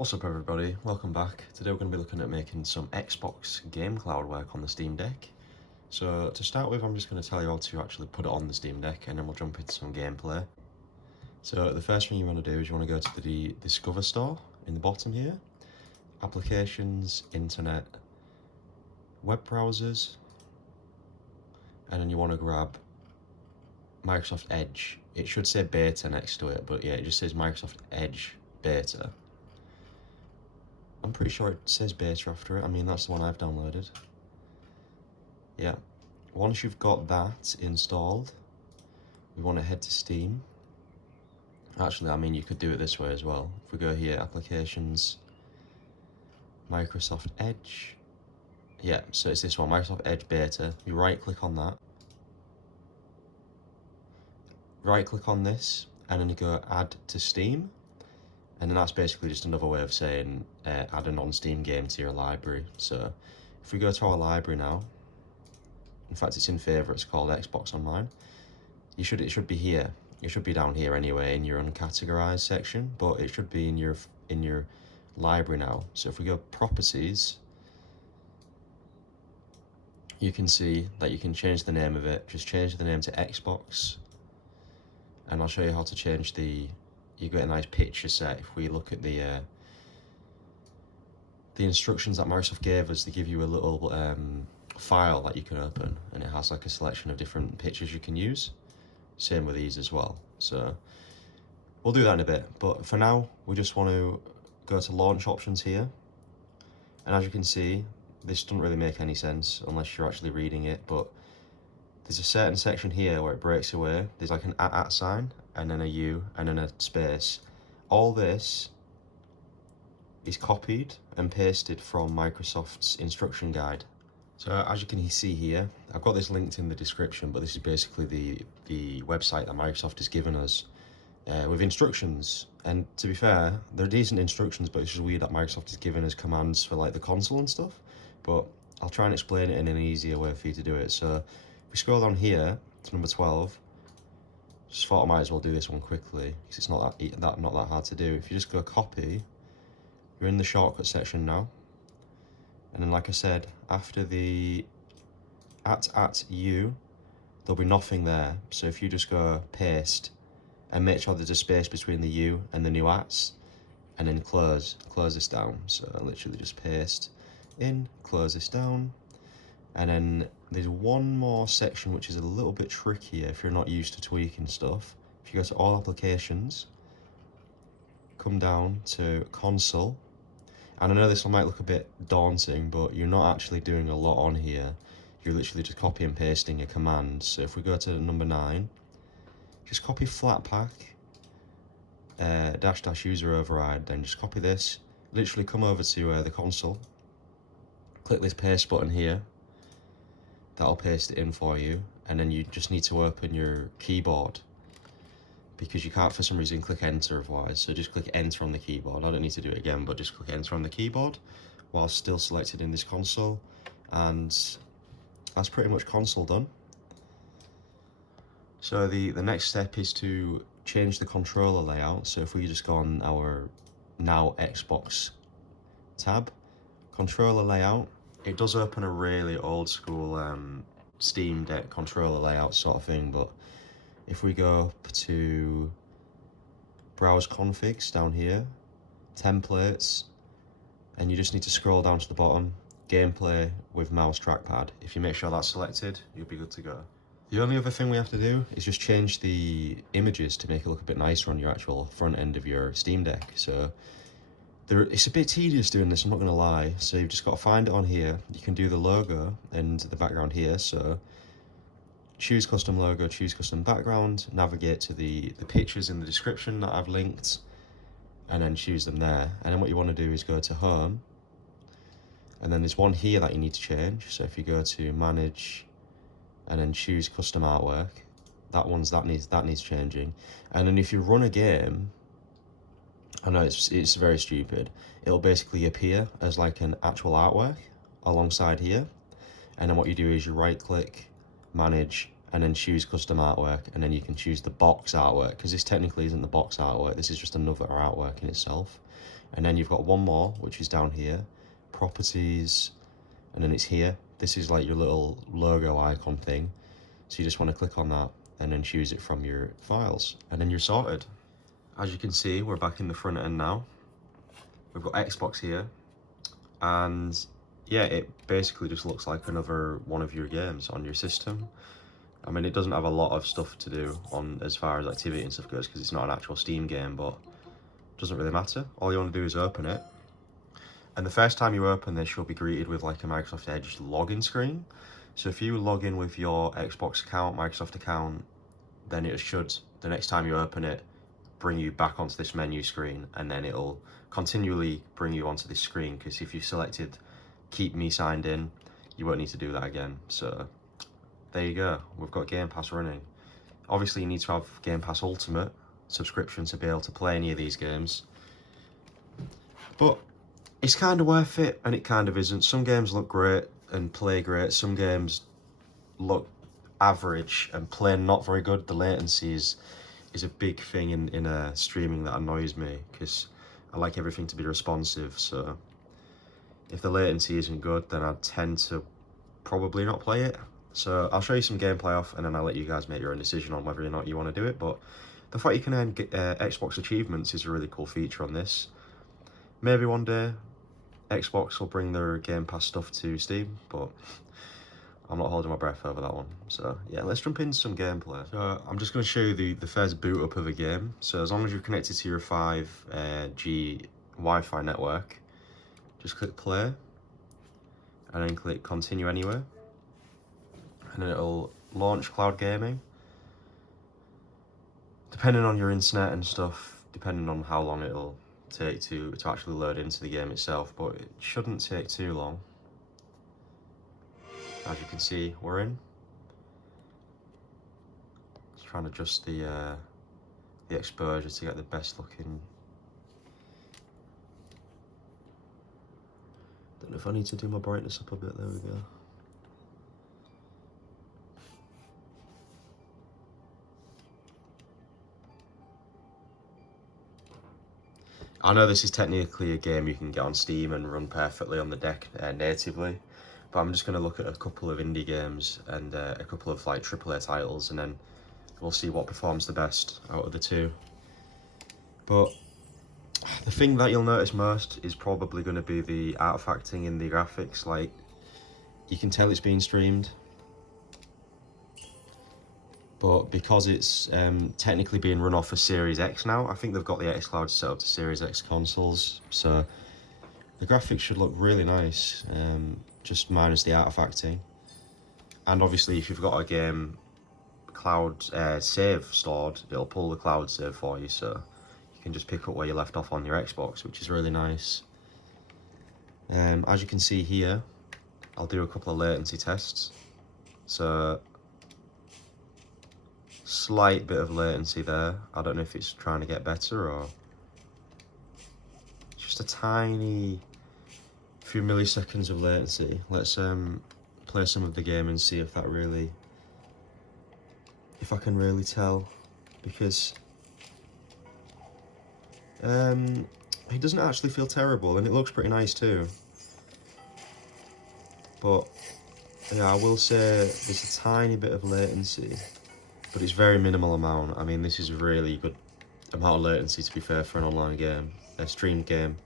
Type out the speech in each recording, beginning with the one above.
What's up everybody, welcome back. Today we're going to be looking at making some Xbox Xcloud work on the Steam Deck. So to start with, I'm just going to tell you how to actually put it on the Steam Deck and then we'll jump into some gameplay. So the first thing you want to do is you want to go to the Discover store in the bottom here. Applications, Internet, Web Browsers, and then you want to grab Microsoft Edge. It should say Beta next to it, but yeah, it just says Microsoft Edge Beta. I'm pretty sure it says beta after it. I mean, that's the one I've downloaded. Yeah. Once you've got that installed, we want to head to Steam. Actually, I mean, you could do it this way as well. If we go here, Applications, Microsoft Edge. Yeah, so it's this one, Microsoft Edge Beta. You right-click on that. Right-click on this, and then you go Add to Steam. And then that's basically just another way of saying add a non-Steam game to your library. So if we go to our library now, in fact it's in favourites called Xbox on mine. It should be here. It should be down here anyway in your uncategorized section, but it should be in your library now. So if we go Properties, you can see that you can change the name of it. Just change the name to Xbox, and I'll show you how to change the. You get a nice picture set. If we look at the instructions that Microsoft gave us, they give you a little file that you can open, and it has like a selection of different pictures you can use. Same with these as well. So we'll do that in a bit, but for now we just want to go to launch options here, and as you can see, this doesn't really make any sense unless you're actually reading it, but there's a certain section here where it breaks away. There's like an @ sign, and then a U, and then a space. All this is copied and pasted from Microsoft's instruction guide. So as you can see here, I've got this linked in the description, but this is basically the website that Microsoft has given us with instructions. And to be fair, they're decent instructions, but it's just weird that Microsoft has given us commands for like the console and stuff. But I'll try and explain it in an easier way for you to do it. So if we scroll down here to number 12, just thought I might as well do this one quickly because it's not that hard to do. If you just go copy, you're in the shortcut section now, and then like I said, after the @ U, there'll be nothing there. So if you just go paste and make sure there's a space between the U and the new ats, and then close this down. So literally just paste in, close this down. And then there's one more section which is a little bit trickier if you're not used to tweaking stuff. If you go to all applications, come down to console, and I know this one might look a bit daunting, but you're not actually doing a lot on here. You're literally just copy and pasting a command. So if we go to number 9, just copy flatpak -- user override, then just copy this, literally come over to the console, click this paste button here. That'll paste it in for you, and then you just need to open your keyboard because you can't for some reason click enter otherwise. So just click enter on the keyboard. I don't need to do it again, but just click enter on the keyboard while still selected in this console, and that's pretty much console done. So the next step is to change the controller layout. So if we just go on our now Xbox tab, controller layout, it does open a really old school Steam Deck controller layout sort of thing, but if we go up to browse configs down here, templates, and you just need to scroll down to the bottom, gameplay with mouse trackpad. If you make sure that's selected, you'll be good to go. The only other thing we have to do is just change the images to make it look a bit nicer on your actual front end of your Steam Deck. So it's a bit tedious doing this, I'm not going to lie. So you've just got to find it on here. You can do the logo and the background here. So choose custom logo, choose custom background, navigate to the pictures in the description that I've linked, and then choose them there. And then what you want to do is go to home, and then there's one here that you need to change. So if you go to manage and then choose custom artwork, that needs changing. And then if you run a game, I know it's very stupid, it'll basically appear as like an actual artwork alongside here, and then what you do is you right click, manage, and then choose custom artwork, and then you can choose the box artwork, because this technically isn't the box artwork, this is just another artwork in itself. And then you've got one more, which is down here, properties, and then it's here. This is like your little logo icon thing. So you just want to click on that and then choose it from your files, and then you're sorted. As you can see, we're back in the front end now. We've got Xbox here, and yeah, it basically just looks like another one of your games on your system. I mean, it doesn't have a lot of stuff to do on as far as activity and stuff goes, because it's not an actual Steam game, but it doesn't really matter. All you want to do is open it. And the first time you open this, you'll be greeted with like a Microsoft Edge login screen. So if you log in with your Xbox account, Microsoft account, then it should, the next time you open it, bring you back onto this menu screen, and then it'll continually bring you onto this screen, because if you selected keep me signed in, you won't need to do that again. So there you go, we've got Game Pass running. Obviously you need to have Game Pass Ultimate subscription to be able to play any of these games, but it's kind of worth it and it kind of isn't. Some games look great and play great, some games look average and play not very good. The latency is a big thing in streaming that annoys me, because I like everything to be responsive. So if the latency isn't good, then I tend to probably not play it. So I'll show you some gameplay off, and then I'll let you guys make your own decision on whether or not you want to do it. But the fact you can earn Xbox achievements is a really cool feature on this. Maybe one day Xbox will bring their Game Pass stuff to Steam, but I'm not holding my breath over that one. So yeah, let's jump into some gameplay. So I'm just going to show you the first boot up of a game. So as long as you're connected to your 5G Wi-Fi network, just click play, and then click continue anywhere, and then it'll launch cloud gaming. Depending on your internet and stuff, depending on how long it'll take to actually load into the game itself, but it shouldn't take too long. As you can see, we're in. Just trying to adjust the exposure to get the best looking. Don't know if I need to do my brightness up a bit. There we go. I know this is technically a game you can get on Steam and run perfectly on the deck natively, but I'm just going to look at a couple of indie games and a couple of like AAA titles, and then we'll see what performs the best out of the two. But the thing that you'll notice most is probably going to be the artifacting in the graphics. Like, you can tell it's being streamed, but because it's technically being run off a Series X now, I think they've got the Xcloud set up to Series X consoles, so the graphics should look really nice, just minus the artifacting. And obviously if you've got a game cloud save stored, it'll pull the cloud save for you, so you can just pick up where you left off on your Xbox, which is really nice. As you can see here, I'll do a couple of latency tests. So slight bit of latency there. I don't know if it's trying to get better or just a tiny few milliseconds of latency. Let's play some of the game and see if that really, if I can really tell, because it doesn't actually feel terrible and it looks pretty nice too. But yeah, I will say there's a tiny bit of latency, but it's very minimal amount. I mean, this is a really good amount of latency, to be fair, for an online game, a streamed game.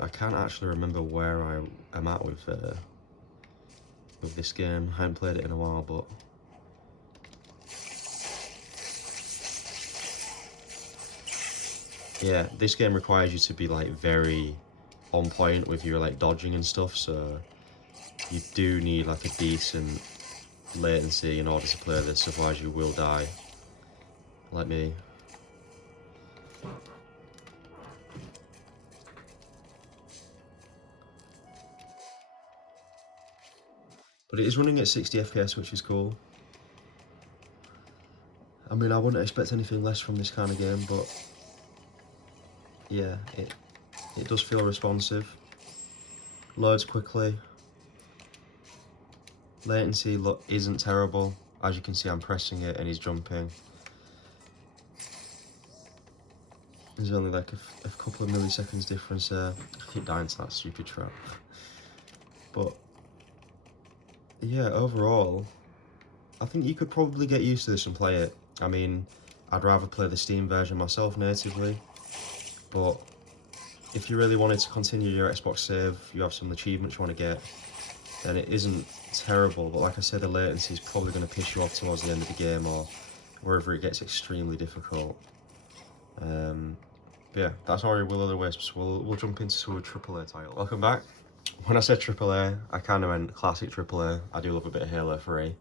I can't actually remember where I am at with this game. I haven't played it in a while, but yeah, this game requires you to be like very on point with your like dodging and stuff, so you do need like a decent latency in order to play this, otherwise you will die, like me. But it is running at 60 FPS, which is cool. I mean, I wouldn't expect anything less from this kind of game, but yeah, it does feel responsive. Loads quickly. Latency isn't terrible. As you can see, I'm pressing it and he's jumping. There's only like a couple of milliseconds difference there. I keep dying to that stupid trap. But yeah, overall, I think you could probably get used to this and play it. I mean, I'd rather play the Steam version myself natively, but if you really wanted to continue your Xbox save, you have some achievements you want to get, then it isn't terrible. But like I said, the latency is probably going to piss you off towards the end of the game or wherever it gets extremely difficult. But yeah, that's our Will of the Wisps. We'll jump into a AAA title. Welcome back. When I said AAA, I kind of meant classic AAA. I do love a bit of Halo 3.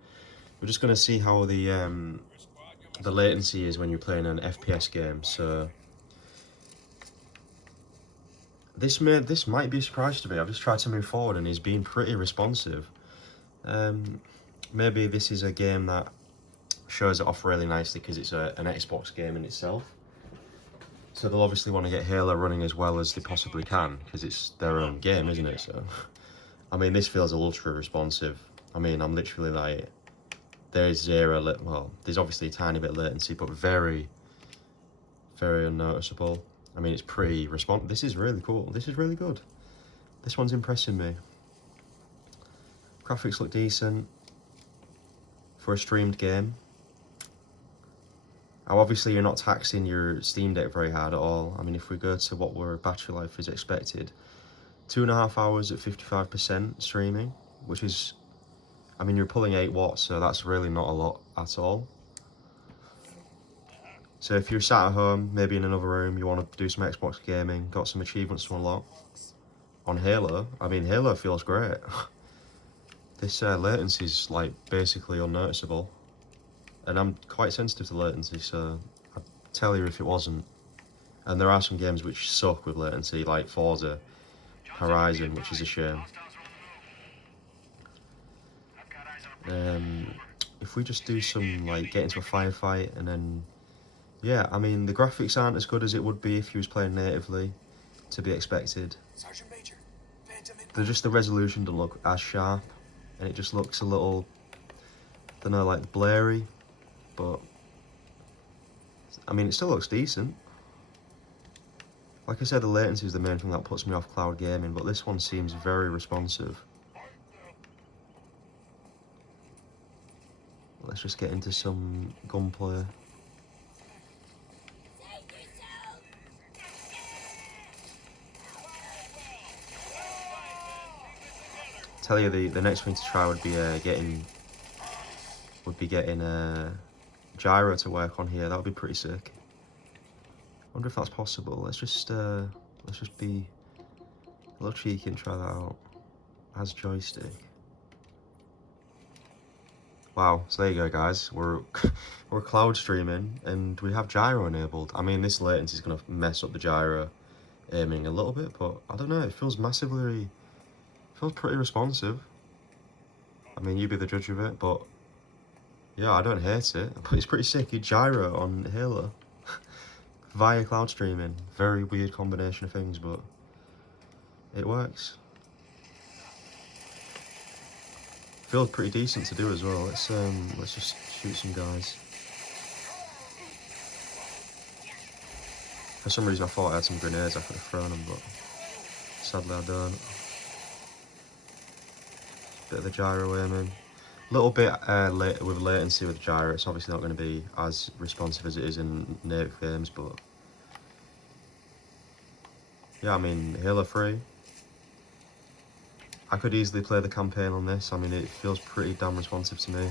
We're just going to see how the latency is when you're playing an FPS game. So this might be a surprise to me. I've just tried to move forward and he's been pretty responsive. Maybe this is a game that shows it off really nicely because it's an Xbox game in itself. So they'll obviously want to get Halo running as well as they possibly can because it's their own game, isn't it? So, I mean, this feels ultra responsive. I mean, I'm literally like, there's zero, well, there's obviously a tiny bit of latency, but very, very unnoticeable. I mean, it's pretty responsive. This is really cool. This is really good. This one's impressing me. Graphics look decent for a streamed game. Now, obviously, you're not taxing your Steam Deck very hard at all. I mean, if we go to what our battery life is expected, 2.5 hours at 55% streaming, which is, I mean, you're pulling 8 watts, so that's really not a lot at all. So if you're sat at home, maybe in another room, you want to do some Xbox gaming, got some achievements to unlock on Halo, I mean, Halo feels great. This latency is like basically unnoticeable. And I'm quite sensitive to latency, so I'd tell you if it wasn't. And there are some games which suck with latency, like Forza Horizon, which is a shame. If we just do some, like, get into a firefight and then... Yeah, I mean, the graphics aren't as good as it would be if you was playing natively, to be expected. The resolution doesn't look as sharp, and it just looks a little, I don't know, like blurry. But, I mean, it still looks decent. Like I said, the latency is the main thing that puts me off cloud gaming, but this one seems very responsive. Let's just get into some gunplay. Tell you the next thing to try would be getting gyro to work on here. That would be pretty sick. Wonder if that's possible. Let's just be a little cheeky and try that out as joystick. Wow, so there you go, guys. We're cloud streaming and we have gyro enabled. I mean, this latency is gonna mess up the gyro aiming a little bit, but I don't know. It feels pretty responsive. I mean, you be the judge of it, but yeah, I don't hate it. But it's pretty sick. You gyro on Halo via cloud streaming. Very weird combination of things, but it works. Feels pretty decent to do as well. Let's just shoot some guys. For some reason, I thought I had some grenades. I could have thrown them, but sadly, I don't. Bit of the gyro aiming. A little bit with latency with the gyro. It's obviously not going to be as responsive as it is in native games, but yeah, I mean, Halo 3. I could easily play the campaign on this. I mean, it feels pretty damn responsive to me.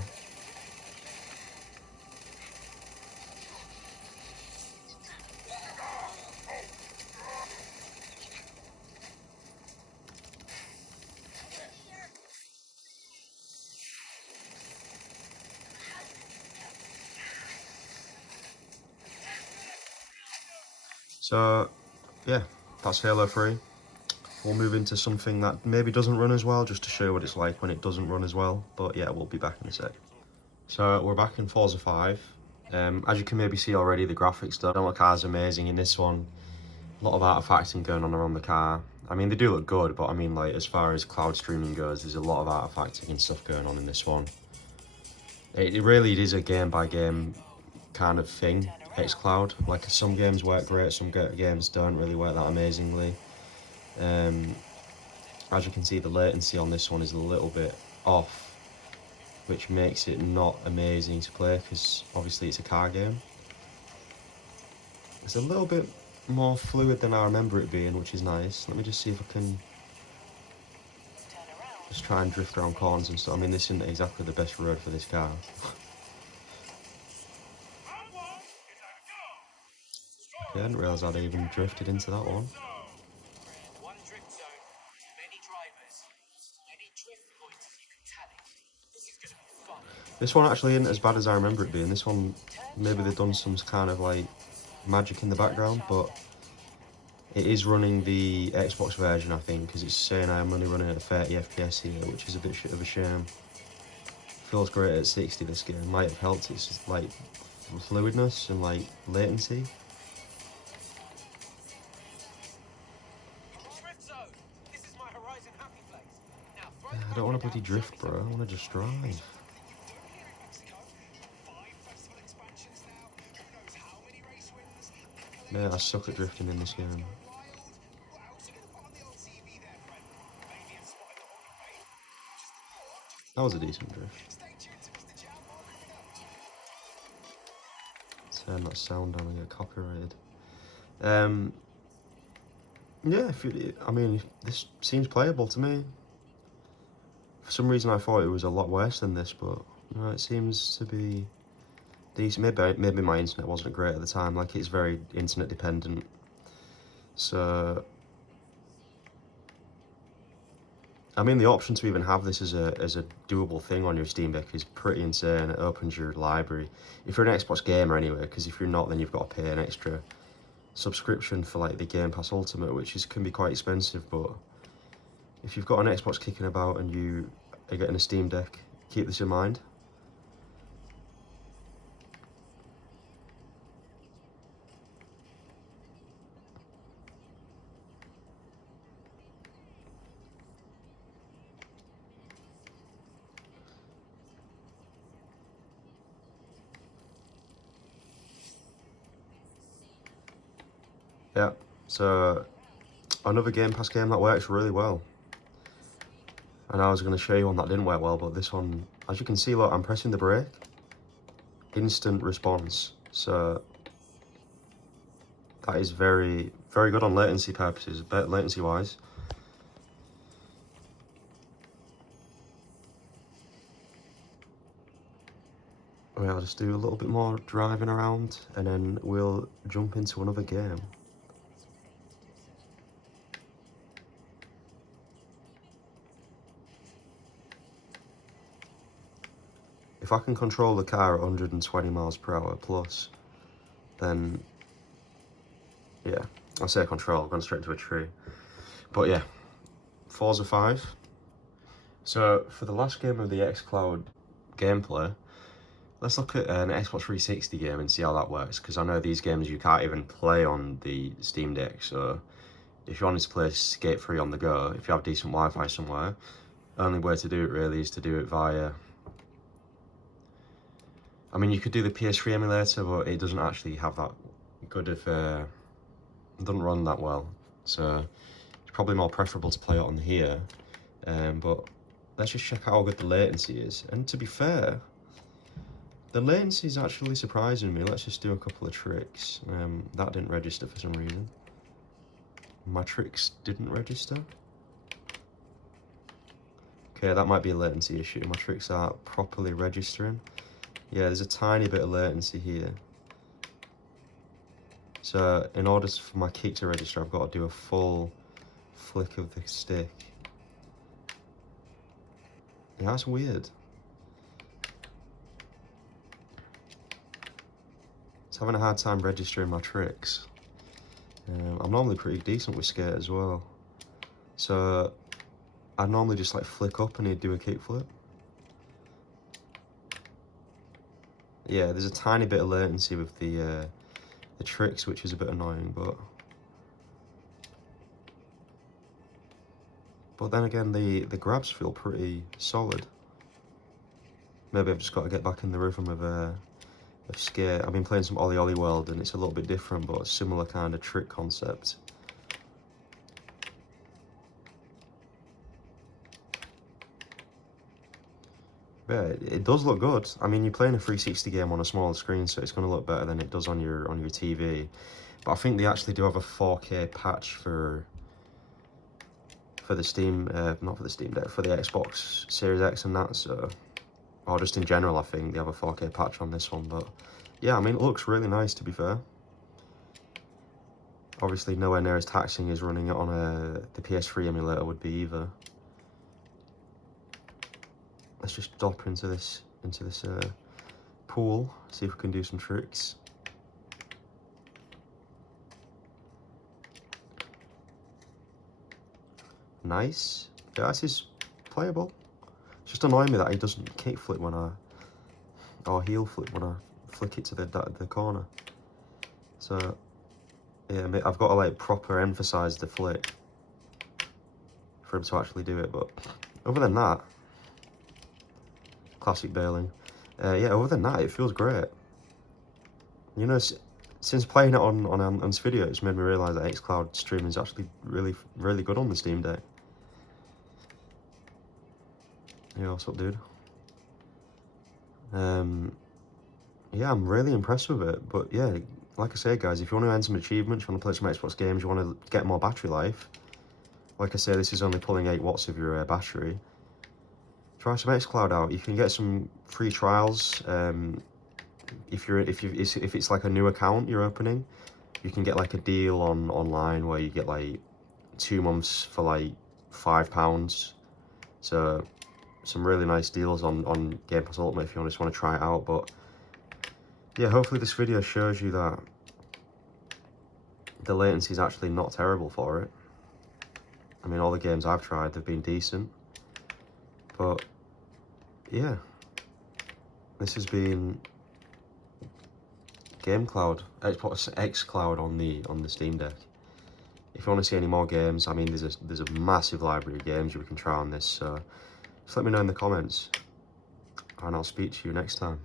So, yeah, that's Halo 3. We'll move into something that maybe doesn't run as well, just to show what it's like when it doesn't run as well. But yeah, we'll be back in a sec. So we're back in Forza 5. As you can maybe see already, the graphics don't look as amazing in this one. A lot of artifacting going on around the car. I mean, they do look good, but I mean, like, as far as cloud streaming goes, there's a lot of artifacting and stuff going on in this one. It really is a game-by-game kind of thing. Xcloud. Like some games work great, some games don't really work that amazingly. As you can see, the latency on this one is a little bit off, which makes it not amazing to play because obviously it's a car game. It's a little bit more fluid than I remember it being, which is nice. Let me just see if I can just try and drift around corners and stuff. I mean, this isn't exactly the best road for this car. Okay, I didn't realise I'd even drifted into that one. This one actually isn't as bad as I remember it being. This one, maybe they've done some kind of like magic in the background, but it is running the Xbox version, I think, because it's saying I'm only running at 30 FPS here, which is a bit of a shame. Feels great at 60, this game. Might have helped its just like fluidness and like latency. I don't want to bloody drift, bro. I want to just drive. Yeah, I suck at drifting in this game. That was a decent drift. Turn that sound down and get copyrighted. Yeah, I mean, this seems playable to me. For some reason, I thought it was a lot worse than this, but no, it seems to be decent. Maybe my internet wasn't great at the time. Like, it's very internet dependent. So, I mean, the option to even have this as a doable thing on your Steam Deck is pretty insane. It opens your library. If you're an Xbox gamer anyway, because if you're not, then you've got to pay an extra subscription for like the Game Pass Ultimate, which can be quite expensive. But if you've got an Xbox kicking about and you are getting a Steam Deck, keep this in mind. Yeah, so another Game Pass game that works really well. And I was going to show you one that didn't work well, but this one, as you can see, look, I'm pressing the brake. Instant response. So that is very, very good on latency purposes, latency-wise. I'll just do a little bit more driving around, and then we'll jump into another game. If I can control the car at 120 miles per hour plus, then yeah, I say control, I've gone straight into a tree. But yeah, Forza 5. So for the last game of the Xcloud gameplay, let's look at an Xbox 360 game and see how that works, because I know these games you can't even play on the Steam Deck. So if you wanted to play Skate 3 on the go, if you have decent Wi-Fi somewhere, only way to do it really is to do it via... I mean, you could do the PS3 emulator, but it doesn't actually have that good of... it doesn't run that well. So it's probably more preferable to play it on here. But let's just check out how good the latency is. And to be fair, the latency is actually surprising me. Let's just do a couple of tricks. That didn't register for some reason. My tricks didn't register. Okay, that might be a latency issue. My tricks aren't properly registering. Yeah, there's a tiny bit of latency here. So in order for my kick to register, I've got to do a full flick of the stick. Yeah, that's weird. It's having a hard time registering my tricks. I'm normally pretty decent with skate as well. So I normally just like flick up and he'd do a kickflip. Yeah, there's a tiny bit of latency with the tricks, which is a bit annoying, but then again, the grabs feel pretty solid. Maybe I've just got to get back in the rhythm of Scare. I've been playing some Ollie Ollie World, and it's a little bit different, but a similar kind of trick concept. Yeah, it does look good. I mean, you're playing a 360 game on a smaller screen, so it's going to look better than it does on your TV. But I think they actually do have a 4K patch for the Steam, not for the Steam Deck, for the Xbox Series X and that. So, or just in general, I think they have a 4K patch on this one. But yeah, I mean, it looks really nice, to be fair. Obviously, nowhere near as taxing as running it on the PS3 emulator would be either. Let's just drop into this pool, see if we can do some tricks. Nice. Yeah, this is playable. It's just annoying me that he doesn't kickflip when or heel flip when I flick it to the corner. So yeah, I've got to like proper emphasize the flick for him to actually do it. But other than that, classic bailing. Yeah, other than that, it feels great. You know, since playing it on this video, it's made me realise that Xcloud streaming is actually really good on the Steam Deck. Yeah, what's up, dude? Yeah, I'm really impressed with it. But yeah, like I say, guys, if you want to earn some achievements, you want to play some Xbox games, you want to get more battery life, like I say, this is only pulling 8 watts of your battery. Try some Xcloud out. You can get some free trials. If it's like a new account you're opening, you can get like a deal online where you get like 2 months for like £5. So some really nice deals on Game Pass Ultimate if you just want to try it out. But yeah, hopefully this video shows you that the latency is actually not terrible for it. I mean, all the games I've tried, they've been decent. But yeah, this has been Xcloud on the Steam Deck. If you want to see any more games, I mean, there's a massive library of games you can try on this. So just let me know in the comments, and I'll speak to you next time.